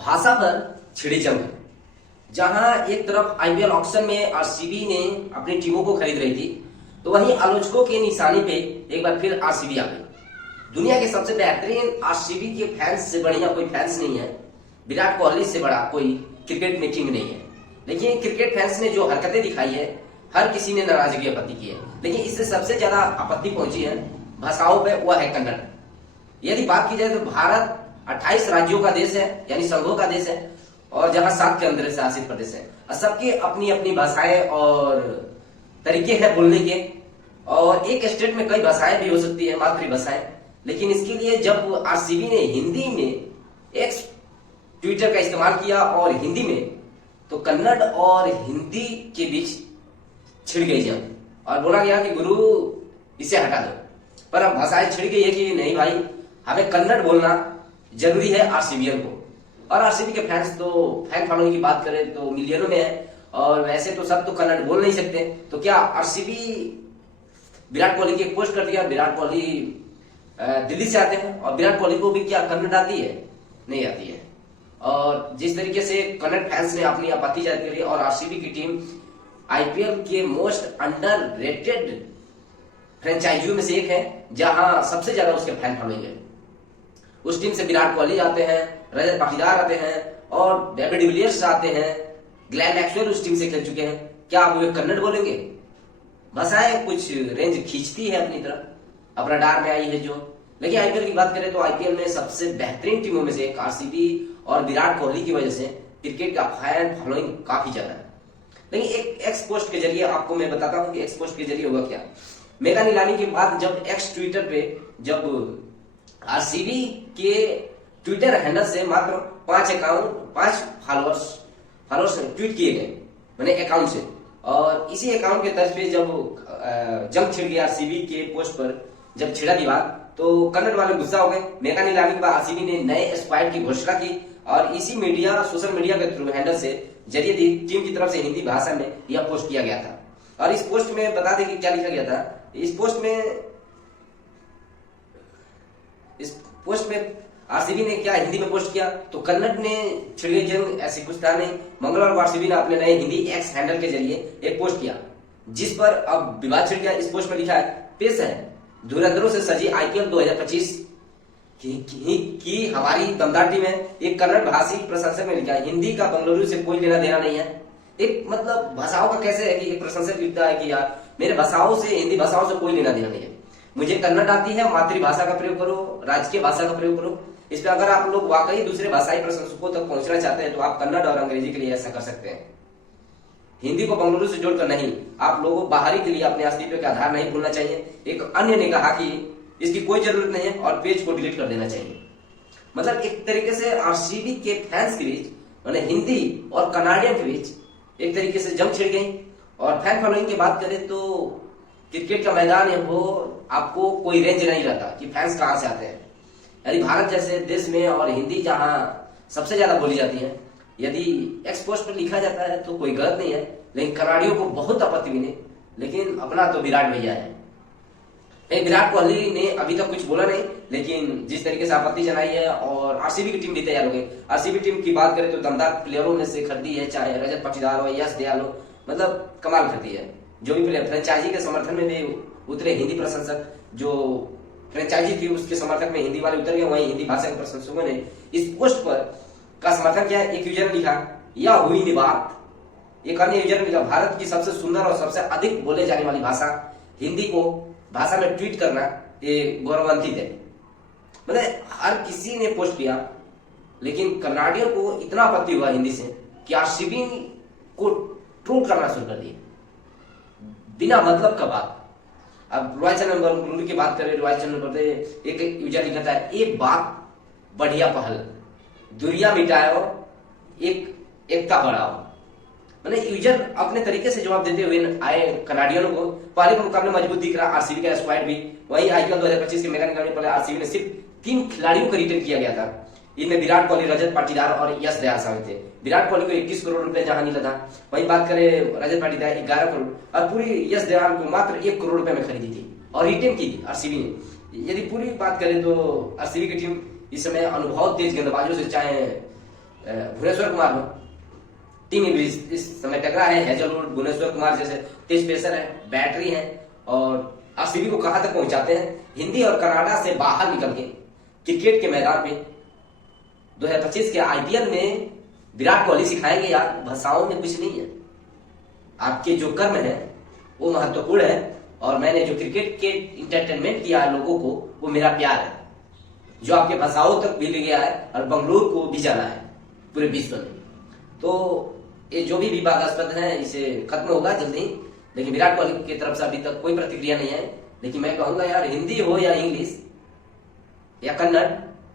भाषा पर छिड़ी जंग। जहां एक तरफ आईपीएल ऑक्शन में आरसीबी ने अपनी टीमों को खरीद रही थी, तो वहीं आलोचकों के निशाने पे एक बार फिर आरसीबी आ गई। दुनिया के सबसे बेहतरीन आरसीबी के फैंस से बढ़िया कोई फैंस नहीं है, विराट कोहली से बड़ा कोई क्रिकेट में किंग नहीं है। लेकिन क्रिकेट फैंस ने जो हरकतें दिखाई है, हर किसी ने नाराजगी आपत्ति की है, लेकिन इससे सबसे ज्यादा आपत्ति पहुंची है भाषाओं पे, वह है कन्नड़। यदि बात की जाए तो भारत 28 राज्यों का देश है, यानी संघों का देश है, और जहां 7 केंद्र शासित प्रदेश है, और सबकी अपनी अपनी भाषाएं और तरीके हैं बोलने के, और एक स्टेट में कई भाषाएं भी हो सकती है, मातृभाषाएं। लेकिन इसके लिए जब आरसीबी ने हिंदी में एक्स ट्विटर का इस्तेमाल किया और हिंदी में, तो कन्नड़ और हिंदी के बीच छिड़ गई जंग और बोला गया कि गुरु इसे हटा दो। पर अब भाषाएं छिड़ गई है कि नहीं भाई, हमें कन्नड़ बोलना जरूरी है आरसीबीएन को। और आरसीबी के फैंस तो फैन फॉलोइंग की बात करें तो मिलियनों में है, और वैसे तो सब तो कन्नड़ बोल नहीं सकते। तो क्या आरसीबी विराट कोहली की एक पोस्ट कर दिया, विराट कोहली दिल्ली से आते हैं, और विराट कोहली को भी क्या कन्नड़ आती है? नहीं आती है। और जिस तरीके से कन्नड़ फैंस ने अपनी आपत्ति जाहिर करी, और आरसीबी की टीम आईपीएल के मोस्ट अंडररेटेड फ्रेंचाइजियों में से एक है, जहां सबसे ज्यादा उसके फैन फॉलोइंग है। उस टीम से विराट कोहली आते हैं, रजत पाटीदार आते हैं, और डेविड डिविलियर्स आते हैं, ग्लेन मैक्सवेल उस टीम से खेल चुके हैं। क्या आप वे कन्नड़ बोलेंगे? भाषाएं कुछ रेंज खींचती है अपनी तरफ, अब रडार में आई है जो। लेकिन आईपीएल की बात करें तो आईपीएल में सबसे बेहतरीन टीमों में से एक आरसीबी, और विराट कोहली की वजह से क्रिकेट का फैन फॉलोइंग काफी ज्यादा है। लेकिन एक एक्स पोस्ट के जरिए आपको मैं बताता हूं कि एक्स पोस्ट के जरिए हुआ क्या। मेगा नीलामी के बाद जब एक्स ट्विटर पे जब आरसीबी के ट्विटर हैंडल से मात्र 5 फॉलोअर्स ट्वीट किए गए, मैंने अकाउंट से, और इसी अकाउंट के तर्ज पे जब जंग छिड़ गया आरसीबी के पोस्ट पर, जब छिड़ा विवाद, तो कन्नड़ वाले गुस्सा हो गए। मेगा नीलामी के बाद आरसीबी ने नए स्क्वाड की घोषणा की, और इसी मीडिया सोशल मीडिया के थ्रू हैंडल से जरिए टीम की तरफ से हिंदी भाषा में यह पोस्ट किया गया था। और इस पोस्ट में बता दें कि क्या लिखा गया था। इस पोस्ट में आरसीबी ने क्या हिंदी में पोस्ट किया, तो कन्नड़ ने छिड़े जंग ऐसी कुछ था नहीं। मंगलवार को आरसीबी ने अपने नए हिंदी एक्स हैंडल के जरिए एक पोस्ट किया, जिस पर अब विवाद छिड़ गया। इस पोस्ट में लिखा है, पेश है धुरंधरों से सजी आईपीएल 2025 की हमारी दमदार टीम है। एक कन्नड़ भाषी प्रशंसक ने लिखा है, हिंदी का बंगलुरु से कोई लेना देना नहीं है। एक मतलब भाषाओं का कैसे है कि एक प्रशंसक लिखता है कि यार मेरे भाषाओं से, हिंदी भाषाओं से कोई लेना देना नहीं है, मुझे कन्नड़ आती है, मातृभाषा का प्रयोग करो, राजकीय भाषा का प्रयोग करो। इस पे अगर आप लोग वाकई दूसरे भाषाई प्रशंसकों तक पहुंचना चाहते हैं तो आप कन्नड़ और अंग्रेजी के लिए ऐसा कर सकते हैं। हिंदी को बंगलुरु से जोड़कर नहीं, आप लोगों बाहरी के लिए अपने अस्तित्व के आधार नहीं भूलना चाहिए। एक अन्य ने कहा कि इसकी कोई जरूरत नहीं है और पेज को डिलीट कर देना चाहिए। मतलब एक तरीके से आरसीबी के फैंस के बीच, मतलब हिंदी और कनाडियन के बीच एक तरीके से जंग छिड़ गई। और फैन फॉलोइंग की बात करें तो क्रिकेट का मैदान है वो, आपको कोई रेंज नहीं रहता कि फैंस कहां से आते हैं। यदि भारत जैसे देश में और हिंदी जहां सबसे ज्यादा बोली जाती है, यदि एक्स पोस्ट पर लिखा जाता है तो कोई गलत नहीं है। लेकिन कनाडियों को बहुत आपत्ति मिली, लेकिन अपना तो विराट भैया है। विराट कोहली ने अभी तक कुछ बोला नहीं, लेकिन जिस तरीके से आपत्ति जनाई है, और आरसीबी की टीम भी तैयार हो गई। आरसीबी टीम की बात करें तो दमदार प्लेयरों में से खरीदी है, चाहे रजत पाटीदार हो, यश दयाल हो, मतलब कमाल खरीदी है। जो भी प्लेयर फ्रेंचाइजी के समर्थन में भी उतरे हिंदी प्रशंसक, जो फ्रेंचाइजी थी उसके समर्थक में हिंदी वाले उतर गए, वहीं हिंदी भाषा के प्रशंसकों ने इस पोस्ट पर का समर्थन किया। एक यूजर ने लिखा, यह हुई नहीं बात। एक अन्य यूजर ने लिखा, भारत की सबसे सुंदर और सबसे अधिक बोले जाने वाली भाषा हिंदी को भाषा में ट्वीट करना ये गौरवान्वित है। मतलब हर किसी ने पोस्ट किया, लेकिन कनाडियों को इतना आपत्ति हुआ हिंदी से कि आरसीबी को ट्रोल करना शुरू कर दिए बिना मतलब का बात। अब रॉयल चैलेंजर्स बेंगलुरु की बात करें, रॉयल चैलेंजर्स एक यूजर लिखता है, एक बात बढ़िया पहल, दुनिया मिटाओ, एक एकता बढ़ाओ। मतलब यूजर अपने तरीके से जवाब देते हुए आए कनाडियनों को। पहले के मुकाबले मजबूत दिख रहा आरसीबी का स्क्वाड भी। वहीं आईपीएल 2025 के मेगा नीलामी पहले आरसीबी ने सिर्फ 3 खिलाड़ियों को रिटेन किया गया था। इनमें विराट कोहली, रजत पाटीदार और यश दयाल शामिल थे। विराट कोहली को 21 करोड़ रुपए जहां मिला था, वहीं बात करें रजत पाटीदार 11 करोड़, और पूरी यश दयाल को मात्र 1 करोड़ रुपए में खरीदी थी और रिटेन की थी आरसीबी ने। यदि पूरी बात करें तो आरसीबी की टीम इस समय अनुभव तेज गेंदबाजों से, चाहे भुवनेश्वर कुमार हो, टीम इस समय टकरा है हेजलवुड, भुवनेश्वर कुमार जैसे तेज पेसर है, बैटरी है और आरसीबी को कहां तक पहुंचाते हैं। हिंदी और कनाडा से बाहर निकल के क्रिकेट के मैदान पे 2025 के आईपीएल में विराट कोहली सिखाएंगे यार भाषाओं में कुछ नहीं है, आपके जो कर्म है वो महत्वपूर्ण है। और मैंने जो क्रिकेट के इंटरटेनमेंट किया है लोगों को, वो मेरा प्यार है जो आपके भाषाओं तक भी ले गया है और बंगलुरु को भी जाना है पूरे विश्व में। तो ये जो भी विवादास्पद है इसे खत्म होगा जल्दी, लेकिन विराट कोहली की तरफ से अभी तक कोई प्रतिक्रिया नहीं है। लेकिन मैं कहूंगा यार हिंदी हो या इंग्लिश या कन्नड़,